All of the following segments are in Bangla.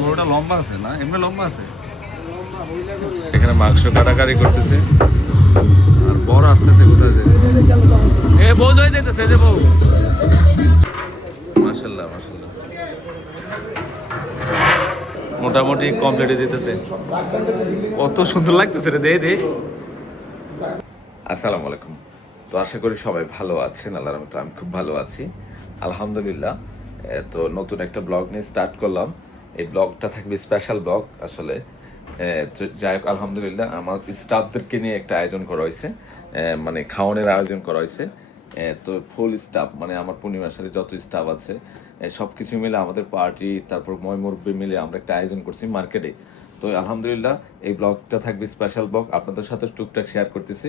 গরুটা লম্বা আছে না, এমনি লম্বা আছে। এখানে মাংস কাটাকাটি করতেছে আর বড় আসতেছে কোথায় যে এ বউ হয়ে যাইতেছে যে বউ। মাশাআল্লাহ মাশাআল্লাহ, মোটামুটি কমপ্লিট হয়ে যেতেছে। কত সুন্দর লাগতেছে রে, দে দে। আসসালামু আলাইকুম। তো আশা করি সবাই ভালো আছেন, আল্লাহর রহমতে আমি খুব ভালো আছি আলহামদুলিল্লাহ। তো নতুন একটা ব্লগ নিয়ে স্টার্ট করলাম। এই ব্লগটা থাকবে স্পেশাল ব্লগ আসলে। যাই হোক আলহামদুলিল্লাহ, আমার স্টাফদেরকে নিয়ে একটা আয়োজন করা হয়েছে, মানে খাওয়ানোর আয়োজন করা হয়েছে। তো ফুল স্টাফ মানে আমার পূর্ণিমার সাথে যত স্টাফ আছে সব কিছু মিলে আমাদের পার্টি, তারপর মুরব্বি মিলে আমরা একটা আয়োজন করছি মার্কেটে। তো আলহামদুলিল্লাহ এই ব্লগটা থাকবে স্পেশাল ব্লগ, আপনাদের সাথে টুকটাক শেয়ার করতেছি।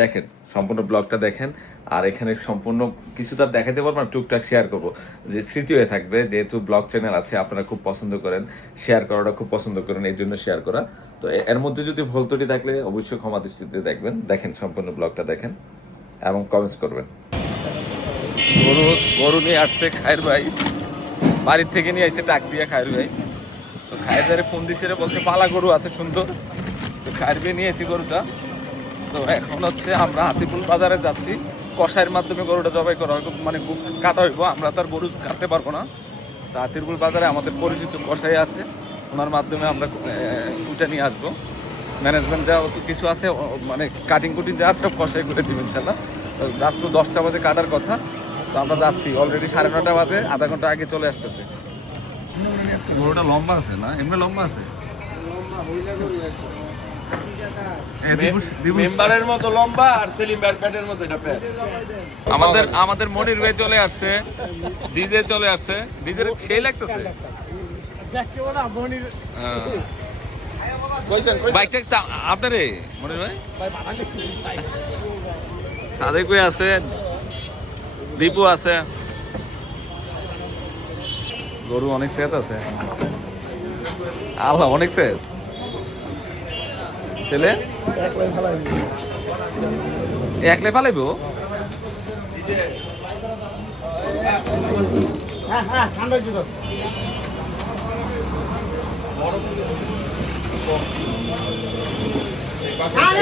দেখেন, সম্পূর্ণ ব্লগটা দেখেন। আর এখানে সম্পূর্ণ কিছু তার দেখাতে পারবো না, টুকটাক শেয়ার করবো, যে স্মৃতি হয়ে থাকবে। যেহেতু ব্লগ চ্যানেল আছে, আপনারা খুব পছন্দ করেন, শেয়ার করাটা খুব পছন্দ করেন, এই জন্য শেয়ার করা। তো এর মধ্যে যদি ভুল ত্রুটি থাকলে অবশ্যই ক্ষমা দৃষ্টিতে দেখবেন। দেখেন, সম্পূর্ণ ব্লগটা দেখেন এবং কমেন্টস করবেন। গরু গরু নিয়ে আসছে খায়ের ভাই, বাড়ির থেকে নিয়ে আসছে টাক দিয়ে খায়ের ভাই। তো খায়ের ভাইয়ের ফোন দিচ্ছে, বলছে পালা গরু আছে সুন্দর। তো খায়ের ভাই নিয়ে এসি গরুটা। তো এখন হচ্ছে আমরা হাতিপুল বাজারে যাচ্ছি, কষাইয়ের মাধ্যমে গরুটা জবাই করা হবে, মানে কাটা হইব। আমরা তো আর গরু কাটতে পারবো না। তো হাতিপুল বাজারে আমাদের পরিচিত কষাই আছে, ওনার মাধ্যমে আমরা ওইটা নিয়ে আসবো। ম্যানেজমেন্ট যা কিছু আছে, মানে কাটিং কুটিং যা সব কষাই করে দিবেন ইনশাল্লাহ। রাত্র 10টা বাজে কাটার কথা। তো আমরা যাচ্ছি, অলরেডি 9:30 বাজে, আধা ঘন্টা আগে চলে আসতেছে। গরুটা লম্বা আছে না, এমনি লম্বা আছে, মেম্বারের মতো লম্বা আর সেলিম ভাইয়ের প্যাটের মতো এটা প্যাট। আমাদের মনির ভাই চলে আসছে, ডিজে চলে আসছে, ডিজের সেই লাগতেছে। বাইকটা আপনারে মনির ভাই, সাদেক ভাই আছে, দীপু আছে। গরু অনেক সেট আছে, আল্লাহ অনেক সেট। ছেলে একলাই ফালাইব।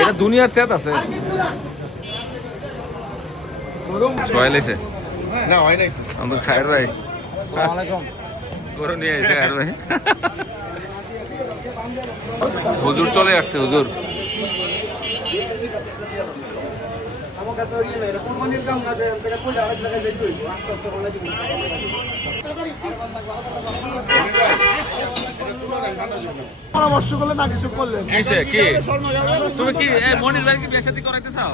এটা দুনিয়ার চেত আছে, সোয়াইলেছে না হয় নাই আমাদের খায়ের ভাই। গরু নিয়ে এসে খায়ের ভাই, হুজুর চলে আসছে, হুজুর। পরামর্শ করলে না কিছু করলেন কি তুমি কি মনির ভাই কি বিয়ে শাদী করাইতে চাও?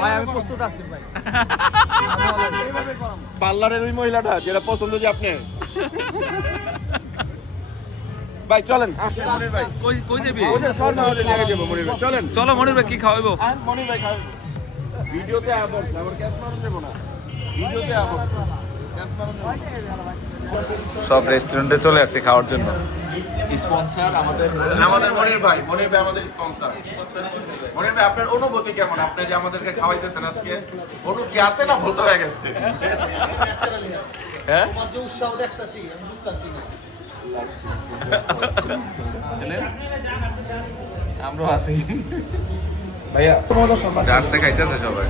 ভাই আমি প্রস্তুত আছি ভাই। পার্লারের ওই মহিলাটা যেটা পছন্দ যে আপনি ভাই চলেন মনির ভাই, কই যাবি? ওই যে স্বর্ণ হাউসে নিয়ে যাবো মনির ভাই, চলেন। চলো মনির ভাই কি খাওয়াইবো? মনির ভাই খাবেন ভিডিওতে আবার আবার ক্যাশ মারুন দেব না, ভিডিওতে আবার ক্যাশ মারুন দেব না। সব রেস্টুরেন্টে চলে আসছে খাওয়ার জন্য। স্পন্সর আমাদের মনির ভাই আমাদের স্পন্সর। মনির ভাই আপনার অনুভূতি কেমন? আপনি যে আমাদেরকে খাওয়াইতেছেন আজকে, অনুভূতি আছে না ভূত হয়ে গেছে? হ্যাঁ তোমার যে উৎসাহ দেখতাছি আমি বুঝতাছি না। আমরাও আছি ভাইয়া যাচ্ছে, খাইতেছে সবাই।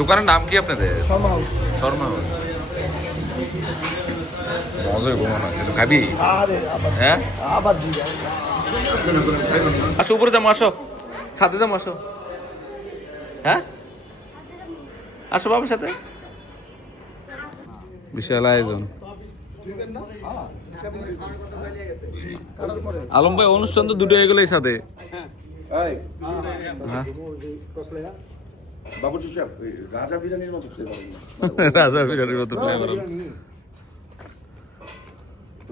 দোকানের নাম কি আপনাদের? শর্মা হাউস। শর্মা হাউস। মজার ঘুমানো আছে, তো খাবি? আরে আবার হ্যাঁ আবার জি আসো, উপরে যাবো, আসো, ছাদে যাবো, আসো। হ্যাঁ আসো বাবার সাথে। বিশাল আয়োজন। আলম ভাই অনুষ্ঠান তো দুটো হয়ে গেলেই সাথে। এই বাবুর্চি সাহেব রাজা বিরিয়ানির মতো ফ্লেভার, রাজা বিরিয়ানির মতো ফ্লেভার,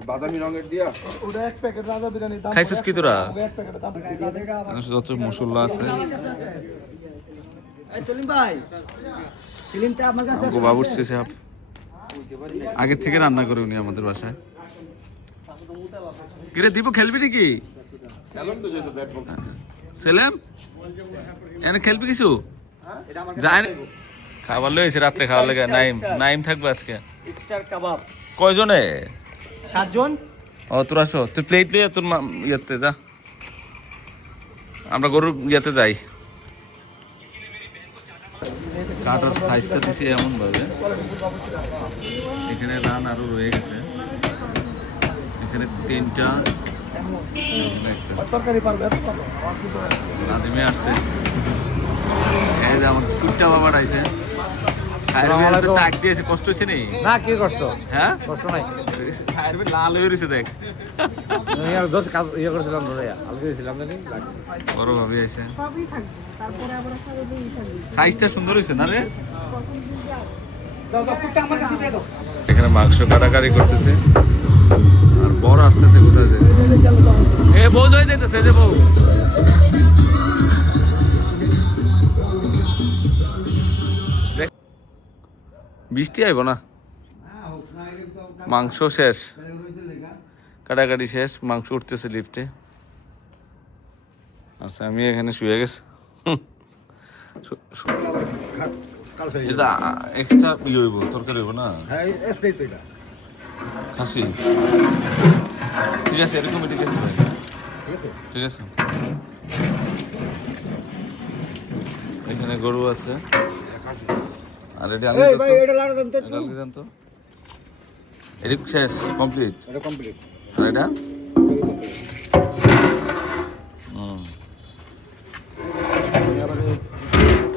বাদামি রঙের দিয়া ওটা এক প্যাকেট রাজা বিরিয়ানি দাম। খাইছিস কি তোরা? এক প্যাকেটের দাম যত মশলা আছে। এই সলিম ভাই ফিল্মটা আমার কাছে আমাকে বাবুর্চি সাহেব আগের থেকে রান্না করে উনি আমাদের বাসায়। কিরে দীপু, খেলবি নাকি? খেলুন তো, যেহেতু ব্যাট বল সেলেম এনে খেলবি কিছু? যায় না খাবার লইছে রাত্রে খাওয়ার লেগে। নাইম থাকবে আজকে। স্টার কাবাব কয়জনে? 7 জন। ও তোর আসো, তুই প্লেট নিয়ে তোর ইয়েতে যা, আমরা গরুর ইয়েতে যাই। কাটার সাইজটা দিছি এমন ভাবে, এখানে রান আরো রয়ে গেছে, এখানে 3টা, এখানে একটা তরকারি পারবে এত পারবে নাদিমে আসছে, এই যে আমার কুচ্চা বাবার আইছে, খায়ের বেলা তো টাক দিয়েছে, কষ্ট হচ্ছে নেই না কি করছো? হ্যাঁ, কষ্ট নাই। খায়ের বেলা লাল হয়ে রয়েছে দেখ, আমি আর দোষ কাজ ইয়ে করেছিলাম ধরে আলু দিয়েছিলাম জানি লাগছে। বড় ভাবে আইছে, সবই থাকবে, তারপরে আবার একটা রোদেই থাকবে। সাইজটা সুন্দর হয়েছে না রে। দাও দাও পুটটা আমার কাছে দিয়ে দাও। এখানে মাংস কাটাকাটি করতেছে, আর বড় আসতেছে কোথায় যে, এ বউ হয়ে যাইতেছে যে বউ, বৃষ্টি আইব না, মাংস শেষ, কাটাকাটি শেষ, মাংস উঠতেছে লিফটে। আচ্ছা আমি এখানে শুয়ে গেছি, এটা এক্সট্রা ইয়ে হইব, তরকারি হইব না, হ্যাঁ এসেই তো এটা খাসি, ঠিক আছে এরকমই, ঠিক আছে ভাই, ঠিক আছে। ঠিক আছে। এখানে গরু আছে, আর এটা আলু এই ভাই এটা লাগা দেন তো একটু। আলু দেন তো, এটি শেষ কমপ্লিট, এটা কমপ্লিট। আর এটা হুম, এবারে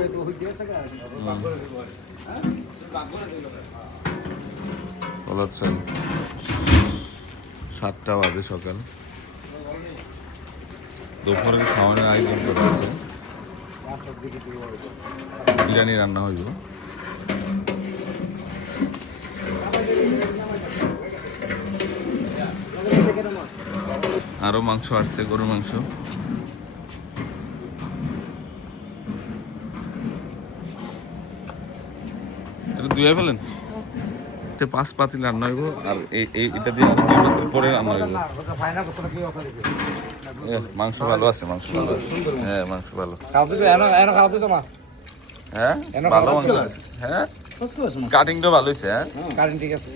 একটু হই দিয়েছে গা বলাচ্ছেন 7টা বাজে সকাল, দুপুরে খাওয়ানোর আয়োজন করতেছে, বিরিয়ানি রান্না হইব, আরো মাংস আসছে, গরুর মাংস। এটা ধুয়ে ফেলেন, 5 পাতিল রান্না হইব, আর এটা দিয়ে আর 2 পাতিল পরে রান্না হইব। ফাইনাল করতে কি অফার দিবে? মাংস ভালো আছে, মাংস ভালো আছে, হ্যাঁ মাংস ভালো, খাও দিতে এনো এনো খাও দিতে মা। হ্যাঁ ভালো মাংস আছে, হ্যাঁ কাটিংটা ভালো হয়েছে, হ্যাঁ কারেন্ট ঠিক আছে।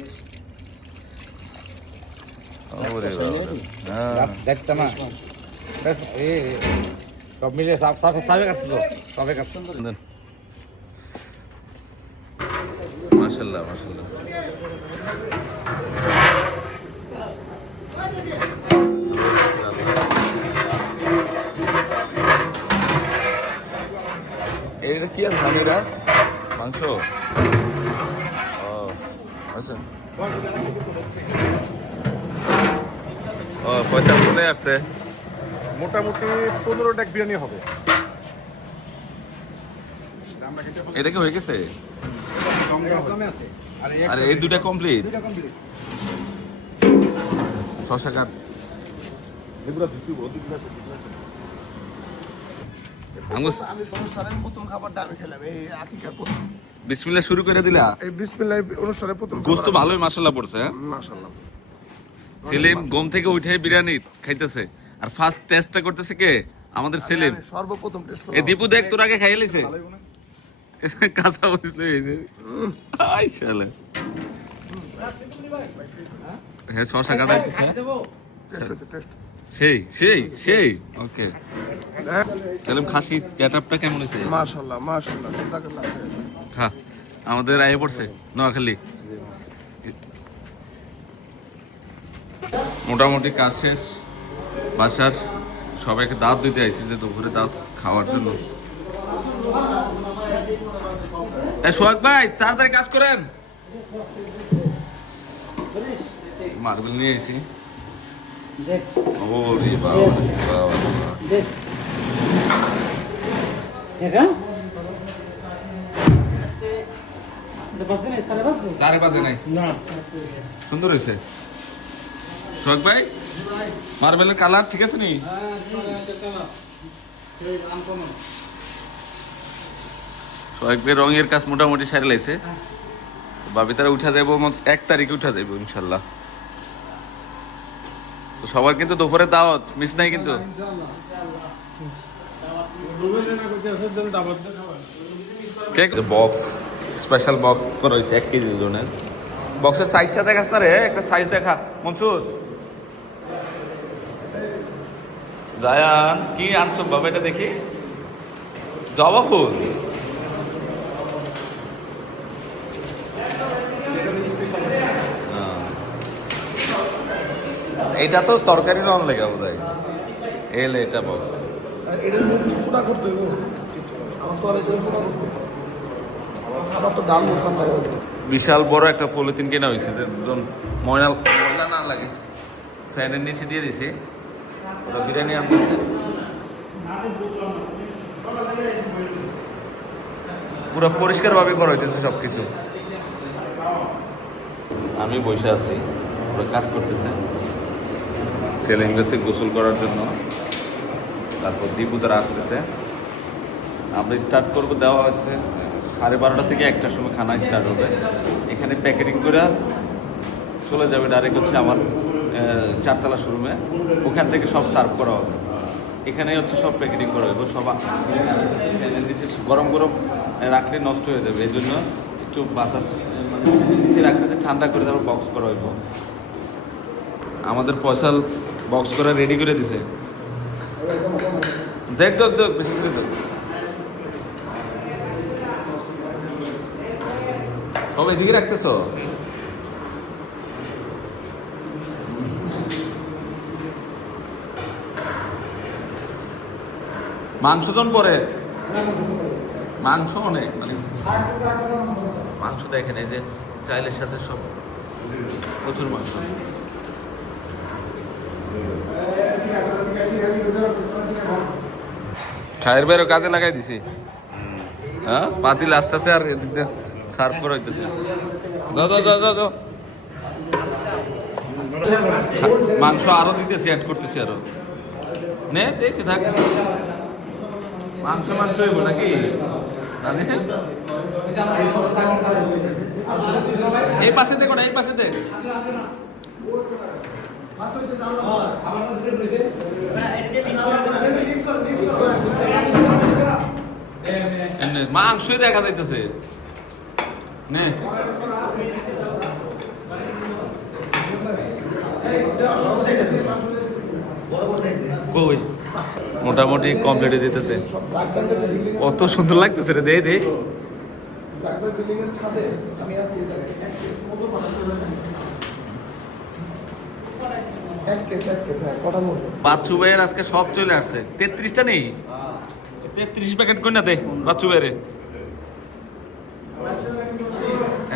ওরে বাবা, হ্যাঁ দেখতে না এই সব মিলে সাফ সাফ সাফে কাছে তো সবে কাছে। মাশাআল্লাহ মাশাআল্লাহ, এটা কি আছে হানিরা মাংস, ও আচ্ছা, ও পয়সা কোথায় আসছে, মোটামুটি 15 টাক বিরিয়ানি হবে। এটা কি হয়ে গেছে, কমে আছে। আর এই আর এই দুটা কমপ্লিট, দুইটা কমপ্লিট। শশা কাট, আমি অনুষ্ঠানের প্রথম খাবারটা আমি খেলাম এই আকিকার প্রথম। বিসমিল্লাহ শুরু করে দিলা, এই বিসমিল্লাহ অনুষ্ঠানের প্রথম গোস্ত ভালোই মাশাআল্লাহ পড়ছে, হ্যাঁ মাশাআল্লাহ। সেলিম ঘুম থেকে উঠে বিরিয়ানি খাইতেছে, আর ফার্স্ট টেস্টটা করতেছে কে, আমাদের সেলিম। সর্বপ্রথম টেস্ট এ দীপু দেখ তোর আগে খাইয়ে লিছে, ভালোই মনে কাঁচা বুঝলে আই শালা, হ্যাঁ শশা কাটাইতেছে, টেস্ট। সেই সেই সেই ওকে। সেলিম খাসি গেটআপটা কেমন হয়েছে, মাশাআল্লাহ মাশাআল্লাহ জাযাকাল্লাহ খাইর। খা আমাদের আয়ে পড়ছে নোয়াখালী। মোটামুটি কাজ শেষ বাসার, সবাইকে দাওয়াত দিতে আইছি যে দুপুরে দাওয়াত খাওয়ার জন্য। সোহাগ ভাই তাড়াতাড়ি কাজ করেন, মার্বেল নিয়ে এসি। ও রে বাবা, তারে বাজে নাই, সুন্দর হয়েছে। সোহাগ ভাই মার্বেলের কালার ঠিক আছে নি, সোহাগ ভাই রঙের কাজ মোটামুটি সারে লাইছে, ভাবি তারা উঠা যাবো 1 তারিখে উঠা যাবো ইনশাল্লাহ। তো সবার কিন্তু দুপুরে দাওয়াত মিস নাই কিন্তু, বক্স স্পেশাল বক্স করা হয়েছে 1 কেজি ওজনের, বক্সের সাইজটা দেখাস না রে, একটা সাইজ দেখা মনসুর। জায়ান কি আনছো বাবা, এটা দেখি। জবা ফুল, এটা তো তরকারি রং লেগে বোধ হয়। এলে এটা বক্স, এটার মুখ কি ফুটা করতে হইব? আমার তো আর এটা ফুটা করতে হইব। আমার তো ডাল মুখ ঠান্ডা হয়ে যাবে। বিশাল বড় একটা পলিথিন কেনা হয়েছে, ময়লা ময়লা না লাগে, ফ্যানের নিচে দিয়ে দিছি। ওরা বিরিয়ানি আনতেছে, পুরো পরিষ্কারভাবে করা হইতেছে সব কিছু। আমি বসে আছি, ওরা কাজ করতেছে। সেলিম গেছে গোসল করার জন্য, তারপর দীপু তারা আসতেছে। আমরা স্টার্ট করবো, দেওয়া হচ্ছে 12:30 থেকে 1টার সময় খানা স্টার্ট হবে। এখানে প্যাকেটিং করে চলে যাবে ডাইরেক্ট হচ্ছে আমার 4তলা শোরুমে, ওখান থেকে সব সার্ভ করা হবে। এখানে হচ্ছে সব প্যাকেটিং করা হবে, সব নিচে গরম গরম রাখলে নষ্ট হয়ে যাবে, এই জন্য একটু বাতাস নিচে রাখতেছে, ঠান্ডা করে তারপর বক্স করা হইব। আমাদের পয়সা বক্স করে রেডি করে দিছে। দেখ দেখ দেখ, বেশি করে দেখ। সব এদিকে রাখতেছ? মাংস জন পরে, মাংস অনেক, মানে মাংস দেখেন এই যে চাইলের সাথে সব প্রচুর মাংস। খায়ের বাইরে কাজে লাগাই দিছি। হ্যাঁ, পাতিল আসতেছে আর এদিক দিয়ে সার্ভ করা হইতেছে। দাও দাও দাও দাও দাও, মাংস আরো দিতেছি, অ্যাড করতেছি আরো। নে দেখতে থাক, মাংস মাংস হইব নাকি? এই পাশে দেখো না, এই পাশে দেখ। মাংসই দেখা যাইতেছে। নে বই মোটামুটি কমপ্লিট হয়ে যেতেছে। কত সুন্দর লাগতেছে রে, দে দে। বাচ্চু ভাইয়ের আজকে সব চলে আসছে। 33টা নেই, 33 প্যাকেট করে না দে বাচ্চু ভাইয়ের।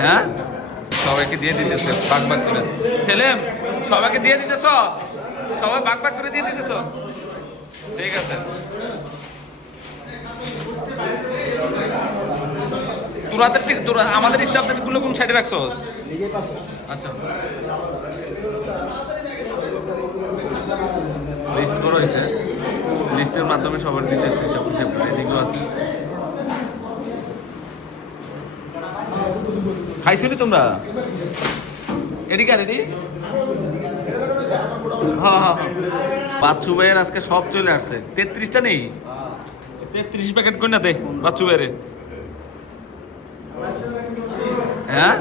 হ্যাঁ, সবাইকে দিয়ে দিতেছে ভাগ ভাগ করে। সেলেম, সবাইকে দিয়ে দিতেছ, সবাই ভাগ ভাগ করে দিয়ে দিতেছ। ঠিক আছে, তোরা ঠিক, তোরা আমাদের স্টাফদের গুলো কোন সাইডে রাখছো? আচ্ছা, লিস্ট করা হয়েছে, লিস্টের মাধ্যমে সবার দিতেছে সব হিসেব করে। এদিকেও আছে। খাইছো নি তোমরা? এদিকে রেডি? হ্যাঁ হ্যাঁ হ্যাঁ, বাচ্চু ভাইয়ের আজকে সব চলে আসছে। 33টা নেই, 33 প্যাকেট করে না দে বাচ্চু ভাইয়ের। হ্যাঁ,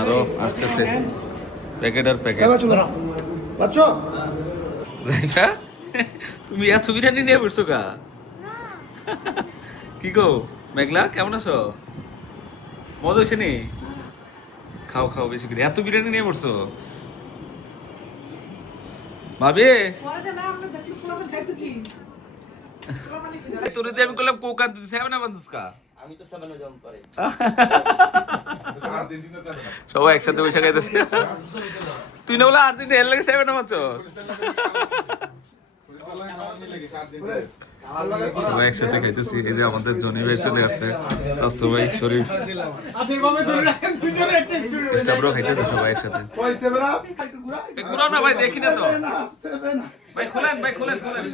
আরো আসতেছে প্যাকেট আর প্যাকেট। তুমি এত বিরিয়ানি নিয়ে বসছো কা? কি গো মেঘলা, কেমন আছো? মজা হয়েছে নি? খাও খাও বেশি করে। এত বিরিয়ানি নিয়ে বসছো ভাবি? তোর দিয়ে আমি করলাম কোক আনতে, 7 আপ আনছিস কা? আমি তো 7 জম করে সবাই একসাথে বসে খাইতেছে। তুই না বলে আর্জেন্টিনা এর লাগে 7 আপ আনছো? সবাই একসাথে খাইতেছি। এই যে আমাদের জনি ভাই চলে আসছে, স্বাস্থ্য ভাই, শরীফ, স্টাফরাও খাইতেছে সবাই একসাথে। ঘুরাও না ভাই, দেখি না তো ভাই। খুলেন ভাই, খুলেন খুলেন।